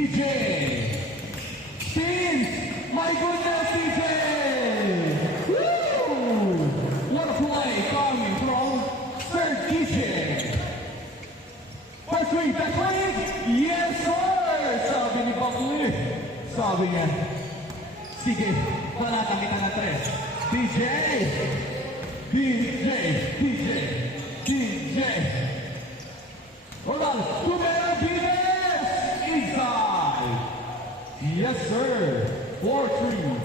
DJ Spins! My goodness, DJ! Woo! What a play coming from Sir DJ! First ring, back ring! Yes, sir! Sabi ni Bakuli. Sabi niya, sige, panatang kita na tres. DJ! DJ! DJ! DJ! Hold on, Benavides! Inside! Yes, sir! 4-3.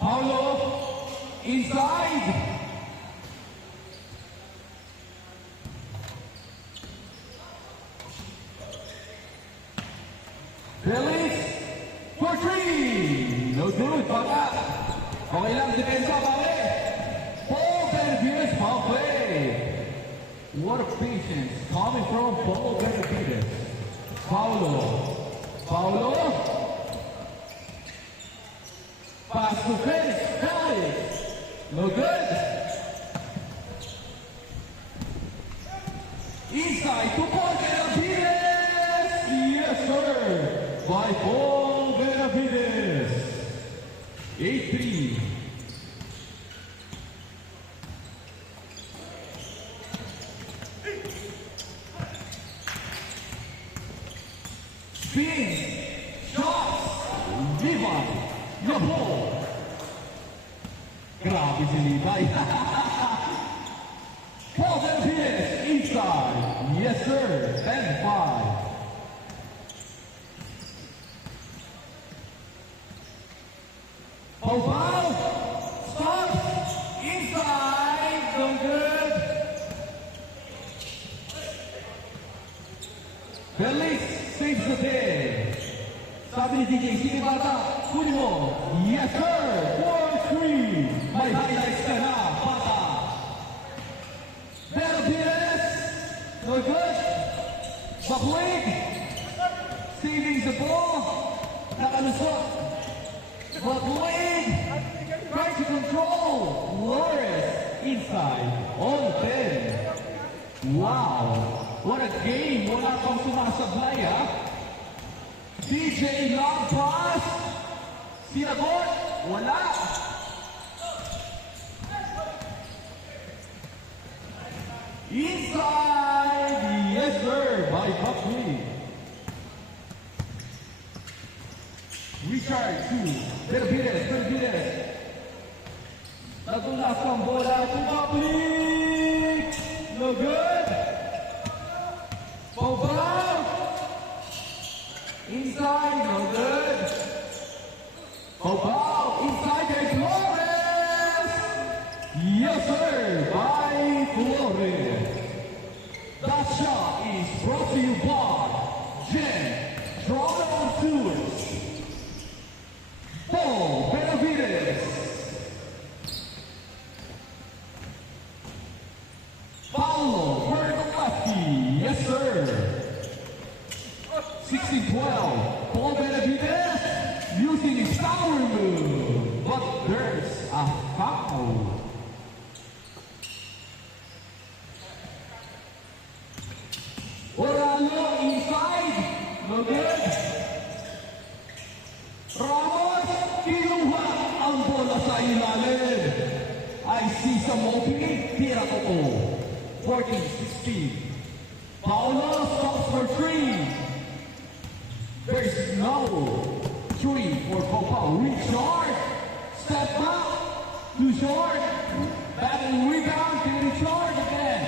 Paulo, inside. Felix, for three. No good, baka. Okay lang, depensa, pare. Paul Benavides, foul play. What a patience coming from Paul Benavides. Paulo. Paulo. Pass to Felix. No good. Inside to Paul Benavides. Yes, sir. By Paul Benavides. 8-3. Spin. Shots. Levi. Yapo. Grabe si Levi. Paul Benavides inside. Yes, sir. 10-5. Foul. Stop. Inside. No good. Felix saves the day. Sabi ni DJ, sige bata, kunin mo. Yes, sir. 4-3. May highlights ka na, bata. Benavides. No good. Bakwig. Saving the ball. Nakalusot. Bakwig. Trying to control. Flores. Inside. On 10. Wow. What a game. Wala pang sumasablay, ha? DJ long pass. Sinagot. Wala. Inside. Yes, sir. By Buckley. Richard to Benavides. Nagulas ang bola to Buckley. No good. Foul. Inside, no good. Foul. Inside, there's Flores. Yes, sir. By Flores. That shot is brought to you by Jen Toronto Sewers. Paul Benavides. Paulo for the lefty. Yes, sir. 16-12. Paul Benavides using his power move. But there's a foul. Orlando inside. No good. Ramos, kinuha ang bola sa ilalim. I see some opening. Tira ko po. 14-16. Paulo stops for 3. There's no 3 for Popao. Richard, step back, too short. Batting rebound to Richard again.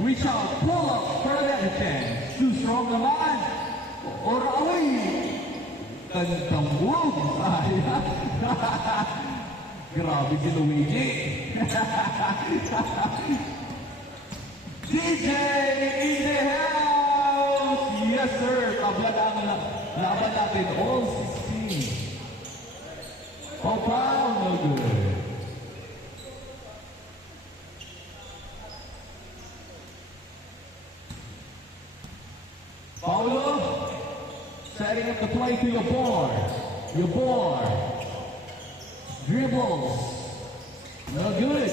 Richard, pull up for that again. Too strong naman. Orawi. Gandang move. Grabe si Luigi. DJ in the house. Yes, sir. Tablagan na laban natin. All 16. Popao, no good. Paulo, setting up the play to Yabor. Yabor. Dribbles. No good.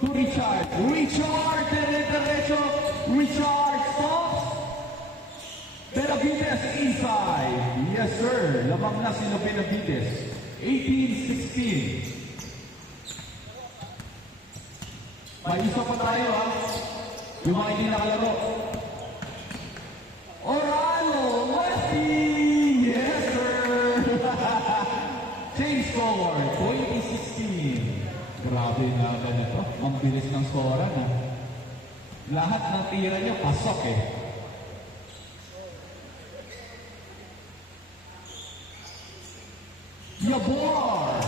To Richard. Richard, derecho. Richard stops. Benavides inside. Yes, sir. Lamang na sila Benavides. 18-16. May isa pa tayo, ha? Yung mga hindi nakalaro. Orano, lefty! Yes, sir! Change score, 2016. Grabe na ito. Ang bilis ng score, ha? Lahat ng tira niya, pasok, eh. Yabor!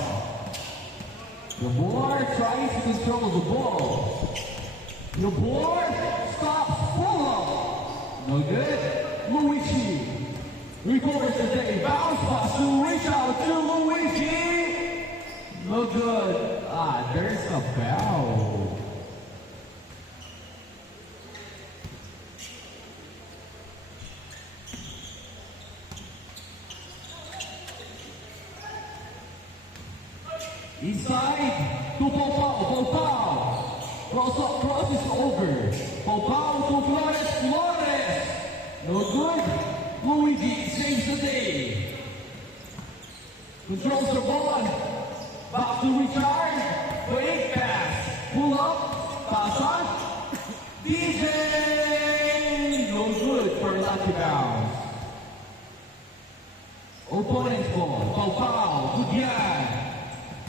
Yabor tries to control the ball. Yabor stops, pull up. No good. Luigi recovers the day. Bounce pass to reach out to Luigi. No good. There's a foul. Inside to Popao. Cross is over. Popao to Flores. No good. Luigi saves the day. Controls the ball. Back to Richard. Fake pass. Pull up. Pass on. DJ. No good for lucky bounce. Opponent's ball. Popao. Good yan.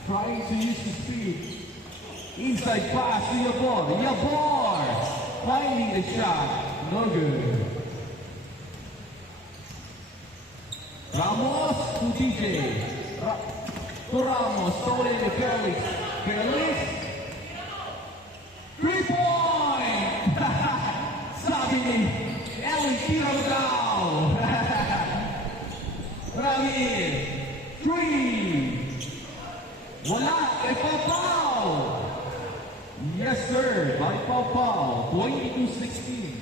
Trying to use his speed. Inside pass to Yabor. Yabor! Finding the shot. No good. Ramos to DJ. To Ramos. Stolen to Felix. Felix. 3-point! Sabi ni Ellie, tira mo daw. Ramir. 3. Wala, kay Pau. Yes, sir, by Pau. 22-16.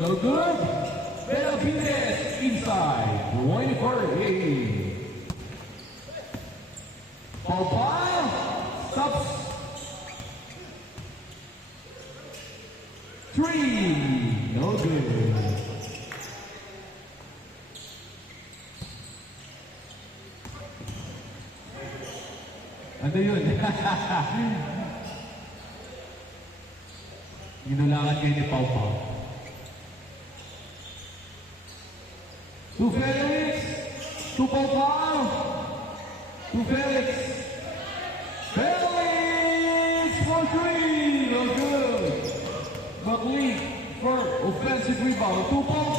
No good. Benavides inside. 24-8. Popao stops. 3. No good. Ano yun? Ginulangan kayo ni Pau. To Felix, to Pau, to Felix. Felix for 3, no good. McLean for offensive rebound. To Pau,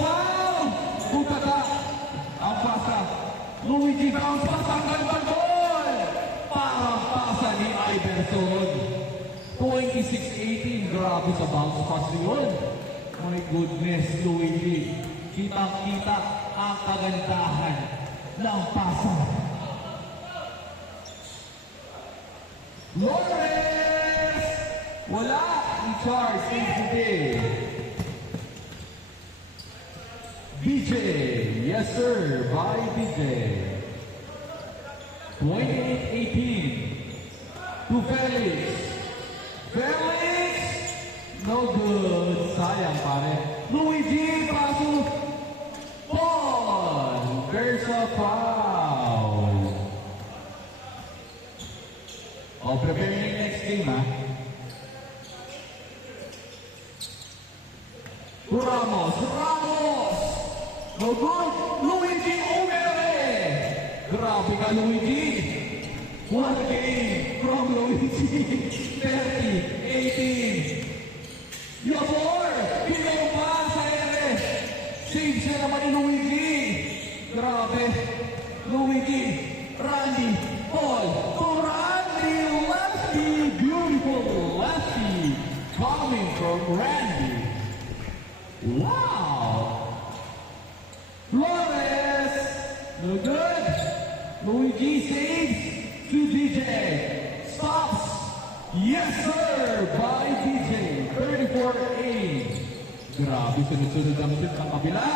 to Tata. Ang pasa. Luigi bounce pass ang gandang ball. Parang pasa ni Iverson. 26-18, grabe sa bounce pass yun. My goodness, Luigi. Kitang-kita ang kagandahan ng pasa. Flores! Wala! I-charge saves the day. BJ! Yes, sir, by BJ. 28-18. To Felix. Felix! No good. Sayang, pare. Luigi, paso. Ball. There's a foul. Oh, preparing the next game, ha? Ramos. No good. Luigi Umere. Grabe ka, Luigi. What a game from Luigi. 30-18. Yabor! Pinaw pa sa ere! Save siya naman ni Luigi! Grabe! Luigi, Randy, Paul, to Randy, lefty, beautiful lefty, coming from Randy. Wow! Flores, no good. Luigi saves to DJ. Stops. Yes, sir, by DJ. 34-8. Grabe, sunod-sunod ang shoot ng kabila.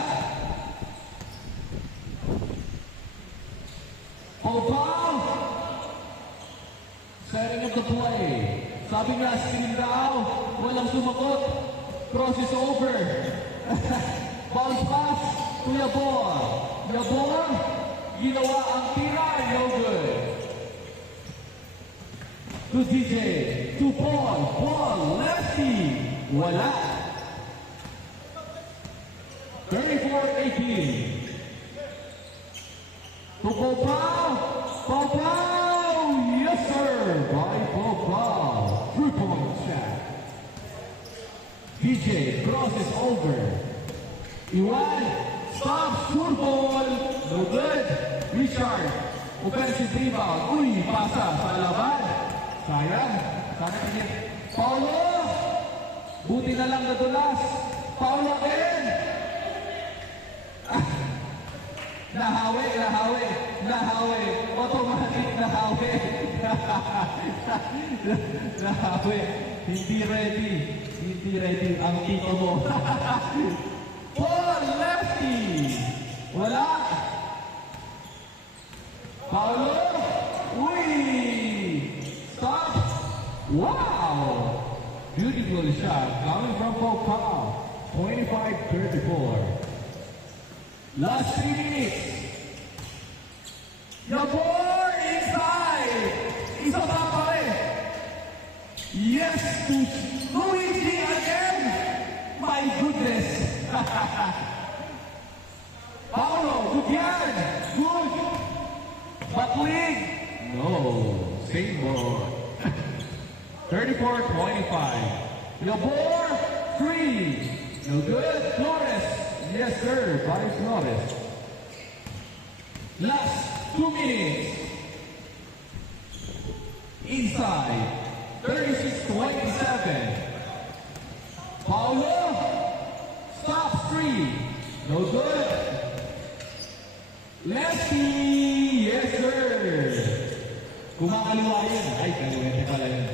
Paul, setting up the play. Sabi nga, screen daw. Walang sumakot. Cross is over. Bounce pass to Yabor. Yabor, ginawa ang tira, no good. To DJ, to Paul. Paul, lefty. Wala. 34-18. To Popao. Popao. Yes, sir. By Popao. 3-point shot. DJ crosses over. Iwan. Stops. Shoot ball. No good. Richard. Offensive rebound. Uy, pasa sa laban. Sayang. Sana kasi. Paulo. Buti na lang nadulas. Paulo again. Nahawi. Automatic nahawi. Nahawi. Hindi ready ang tito mo. Paul, lefty. Wala. Paulo. Uy. Stop. Wow. Beautiful shot coming from Popao. 25-34. Last 3 minutes. Yabor inside. Isa pa rin. Yes to Luigi again. My goodness. Paulo, good yan. Good. Batling. No. Same ball. 34-25. Yabor, 3. No good. Flores. Yes, sir. By Flores. Last 2 minutes. Inside. 36-27. Paulo. Stop 3. No good. Lefty. Yes, sir. Kumakaliwa yun. Ay, kaliwete pala yun.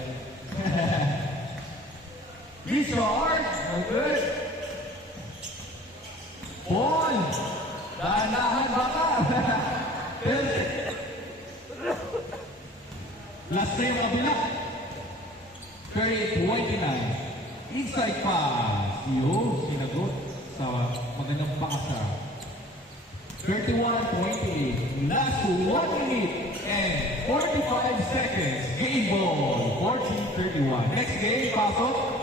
Richard. No good. Paul! Dahan-dahan baka! Last time kabila. 30-29. Inside pass. Yo, sinagot sa magandang pakasa. 31-28. Last 1 minute and 45 seconds. Game ball. 14-31. Next game, pasok.